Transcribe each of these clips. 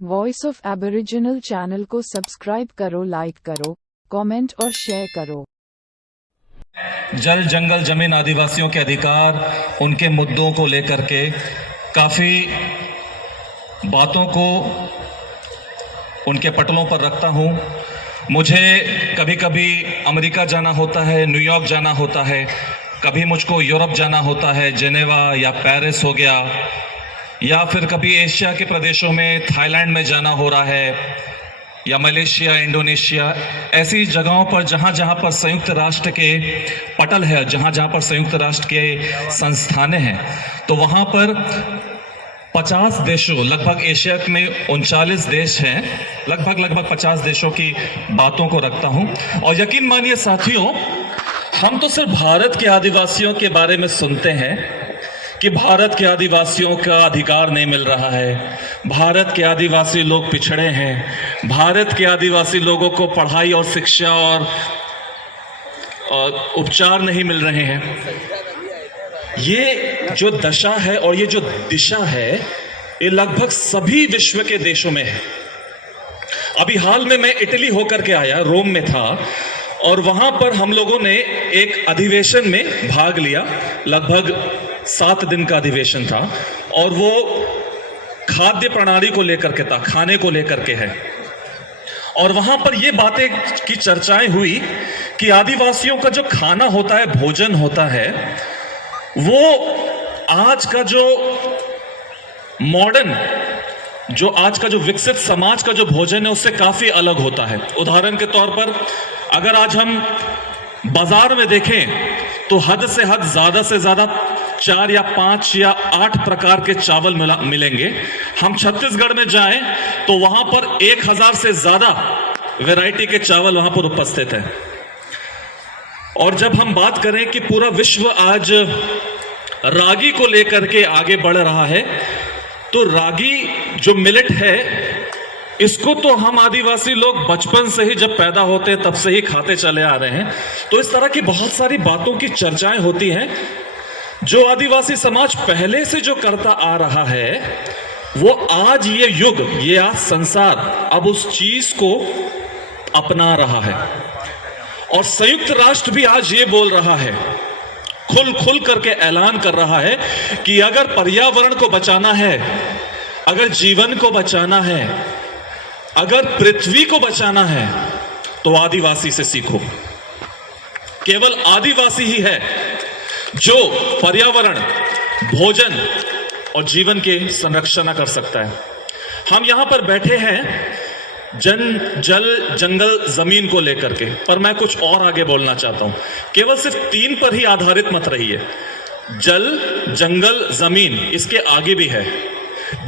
Voice of aboriginal channel को subscribe करो, like करो, कमेंट और शेयर करो। जल जंगल जमीन आदिवासियों के अधिकार, उनके मुद्दों को लेकर के काफ़ी बातों को उनके पटलों पर रखता हूँ। मुझे कभी कभी अमेरिका जाना होता है, न्यूयॉर्क जाना होता है, कभी मुझको यूरोप जाना होता है, जेनेवा या पेरिस हो गया, या फिर कभी एशिया के प्रदेशों में थाईलैंड में जाना हो रहा है, या मलेशिया, इंडोनेशिया, ऐसी जगहों पर जहाँ जहाँ पर संयुक्त राष्ट्र के पटल है, जहाँ जहाँ पर संयुक्त राष्ट्र के संस्थानें हैं, तो वहाँ पर 50 देशों, लगभग एशिया में 39 देश हैं, लगभग 50 देशों की बातों को रखता हूँ। और यकीन मानिए साथियों, हम तो सिर्फ भारत के आदिवासियों के बारे में सुनते हैं कि भारत के आदिवासियों का अधिकार नहीं मिल रहा है, भारत के आदिवासी लोग पिछड़े हैं, भारत के आदिवासी लोगों को पढ़ाई और शिक्षा और उपचार नहीं मिल रहे हैं। ये जो दशा है और ये जो दिशा है, ये लगभग सभी विश्व के देशों में है। अभी हाल में मैं इटली होकर के आया, रोम में था, और वहां पर हम लोगों ने एक अधिवेशन में भाग लिया। लगभग 7 दिन का अधिवेशन था, और वो खाद्य प्रणाली को लेकर के था, खाने को लेकर के है। और वहां पर ये बातें की चर्चाएं हुई कि आदिवासियों का जो खाना होता है, भोजन होता है, वो आज का जो मॉडर्न, जो आज का जो विकसित समाज का जो भोजन है, उससे काफी अलग होता है। उदाहरण के तौर पर अगर आज हम बाजार में देखें तो हद से हद, ज्यादा से ज्यादा 4 या 5 या 8 प्रकार के चावल मिलेंगे। हम छत्तीसगढ़ में जाएं तो वहां पर 1000 से ज्यादा वैरायटी के चावल वहां पर उपस्थित है। और जब हम बात करें कि पूरा विश्व आज रागी को लेकर के आगे बढ़ रहा है, तो रागी जो मिलेट है, इसको तो हम आदिवासी लोग बचपन से ही, जब पैदा होते हैं तब से ही खाते चले आ रहे हैं। तो इस तरह की बहुत सारी बातों की चर्चाएं होती हैं। जो आदिवासी समाज पहले से जो करता आ रहा है, वो आज ये युग, ये आज संसार अब उस चीज को अपना रहा है। और संयुक्त राष्ट्र भी आज ये बोल रहा है, खुल करके ऐलान कर रहा है कि अगर पर्यावरण को बचाना है, अगर जीवन को बचाना है, अगर पृथ्वी को बचाना है, तो आदिवासी से सीखो। केवल आदिवासी ही है जो पर्यावरण, भोजन और जीवन के संरक्षण कर सकता है। हम यहां पर बैठे हैं जल जंगल जमीन को लेकर के, पर मैं कुछ और आगे बोलना चाहता हूं। केवल सिर्फ 3 पर ही आधारित मत रहिए। जल जंगल जमीन, इसके आगे भी है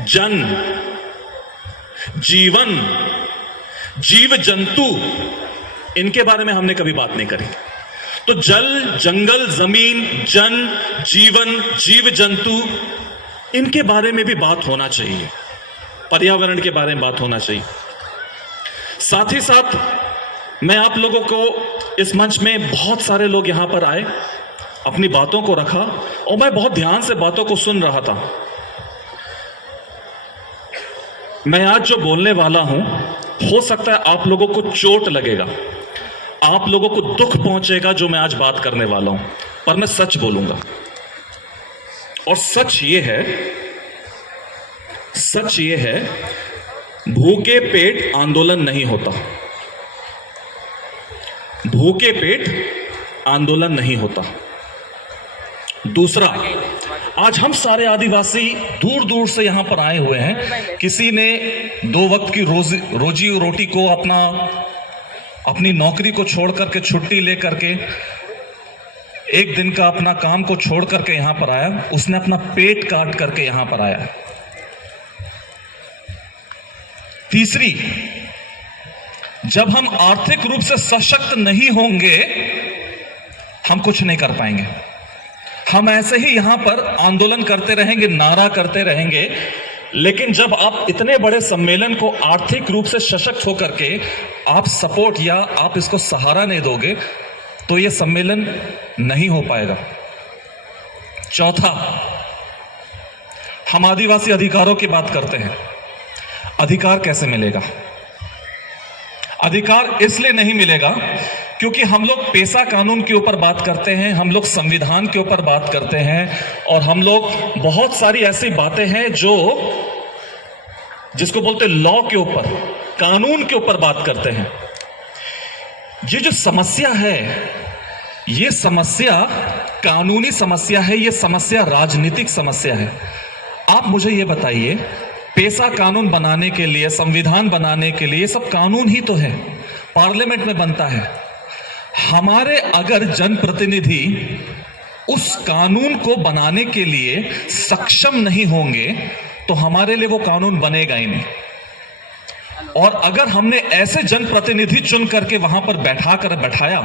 जन, जीवन, जीव जंतु, इनके बारे में हमने कभी बात नहीं करी। तो जल जंगल जमीन, जन जीवन, जीव जंतु, इनके बारे में भी बात होना चाहिए, पर्यावरण के बारे में बात होना चाहिए। साथ ही साथ मैं आप लोगों को, इस मंच में बहुत सारे लोग यहां पर आए, अपनी बातों को रखा, और मैं बहुत ध्यान से बातों को सुन रहा था। मैं आज जो बोलने वाला हूं, हो सकता है आप लोगों को चोट लगेगा, आप लोगों को दुख पहुंचेगा जो मैं आज बात करने वाला हूं, पर मैं सच बोलूंगा। और सच ये है, भूखे पेट आंदोलन नहीं होता, भूखे पेट आंदोलन नहीं होता। दूसरा, आज हम सारे आदिवासी दूर दूर से यहां पर आए हुए हैं। किसी ने 2 वक्त की रोजी रोटी को, अपनी नौकरी को छोड़ करके, छुट्टी लेकर के, 1 दिन का अपना काम को छोड़ करके यहां पर आया। उसने अपना पेट काट करके यहां पर आया। तीसरी, जब हम आर्थिक रूप से सशक्त नहीं होंगे, हम कुछ नहीं कर पाएंगे। हम ऐसे ही यहां पर आंदोलन करते रहेंगे, नारा करते रहेंगे, लेकिन जब आप इतने बड़े सम्मेलन को आर्थिक रूप से सशक्त होकर के आप सपोर्ट या आप इसको सहारा नहीं दोगे, तो यह सम्मेलन नहीं हो पाएगा। चौथा, हम आदिवासी अधिकारों की बात करते हैं। अधिकार कैसे मिलेगा? अधिकार इसलिए नहीं मिलेगा क्योंकि हम लोग पेशा कानून के ऊपर बात करते हैं, हम लोग संविधान के ऊपर बात करते हैं, और हम लोग बहुत सारी ऐसी बातें हैं जो जिसको बोलते लॉ के ऊपर, कानून के ऊपर बात करते हैं। ये जो समस्या है, ये समस्या कानूनी समस्या है, ये समस्या राजनीतिक समस्या है। आप मुझे ये बताइए, पेशा कानून बनाने के लिए, संविधान बनाने के लिए, ये सब कानून ही तो है, पार्लियामेंट में बनता है। हमारे अगर जनप्रतिनिधि उस कानून को बनाने के लिए सक्षम नहीं होंगे तो हमारे लिए वो कानून बनेगा ही नहीं। और अगर हमने ऐसे जनप्रतिनिधि चुन करके वहां पर बैठाया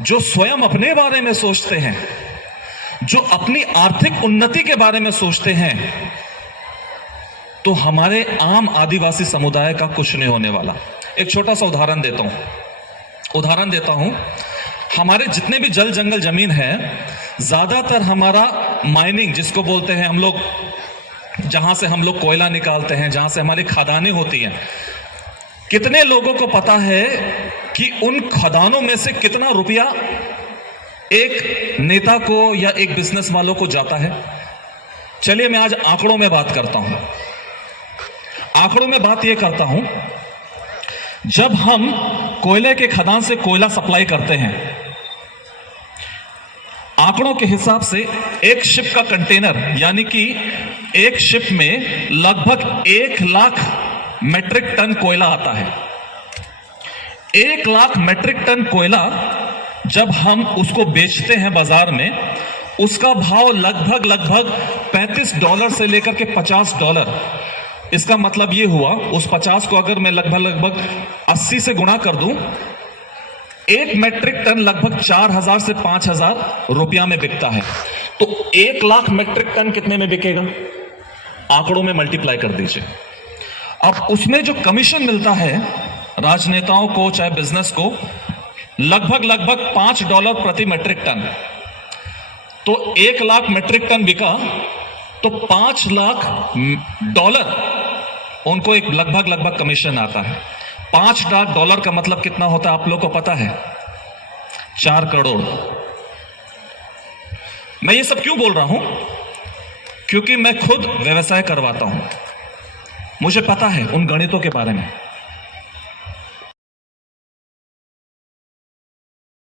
जो स्वयं अपने बारे में सोचते हैं, जो अपनी आर्थिक उन्नति के बारे में सोचते हैं, तो हमारे आम आदिवासी समुदाय का कुछ नहीं होने वाला। एक छोटा सा उदाहरण देता हूं। हमारे जितने भी जल जंगल जमीन है, ज्यादातर हमारा माइनिंग जिसको बोलते हैं हम लोग, जहां से हम लोग कोयला निकालते हैं, जहां से हमारी खदानें होती हैं, कितने लोगों को पता है कि उन खदानों में से कितना रुपया एक नेता को या एक बिजनेस वालों को जाता है? चलिए मैं आज आंकड़ों में बात करता हूं। आंकड़ों में बात यह करता हूं, जब हम कोयले के खदान से कोयला सप्लाई करते हैं, आंकड़ों के हिसाब से एक शिप का कंटेनर, यानी कि एक शिप में लगभग 1 लाख मेट्रिक टन कोयला आता है। 1 लाख मेट्रिक टन कोयला जब हम उसको बेचते हैं बाजार में, उसका भाव लगभग $35 से लेकर के $50। इसका मतलब ये हुआ, उस 50 को अगर मैं लगभग 80 से गुणा कर दूं, 1 मेट्रिक टन लगभग 4,000 से 5,000 रुपया में बिकता है। तो 1 लाख मेट्रिक टन कितने में बिकेगा? आंकड़ों में मल्टीप्लाई कर दीजिए। अब उसमें जो कमीशन मिलता है राजनेताओं को, चाहे बिजनेस को, लगभग $5 प्रति मेट्रिक टन। तो 1 लाख मेट्रिक टन बिका तो $5 लाख उनको एक लगभग कमीशन आता है। $5 लाख का मतलब कितना होता है आप लोग को पता है? 4 करोड़। मैं ये सब क्यों बोल रहा हूं? क्योंकि मैं खुद व्यवसाय करवाता हूं, मुझे पता है उन गणितों के बारे में।